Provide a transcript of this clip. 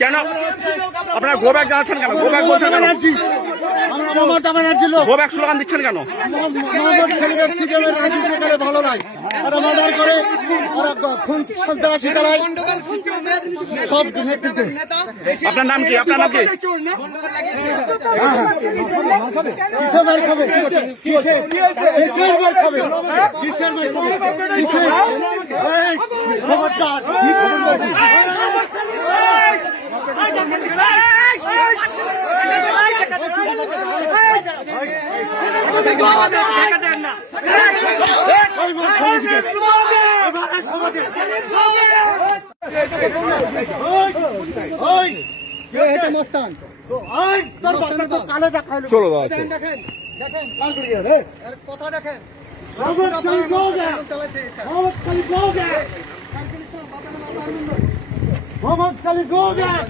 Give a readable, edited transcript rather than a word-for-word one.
কেন আপনারা go back জানাচ্ছেন কেন? গো ব্যাক বলছেন কেন? গো ব্যাক স্লোগান দিচ্ছেন কেন? ভালো নাই, ওরা মার্ডার করে, ওরা খুন সন্ত্রাসী চালায় সব। আপনার নাম কি? আপনার নাম কি? কিসের মার খাবে? কিসের মার খাবে? কিসের মার খাবে? খবরদার। চলো দাদা কথা দেখেন। মোহাম্মদ খালি গো ব্যাক।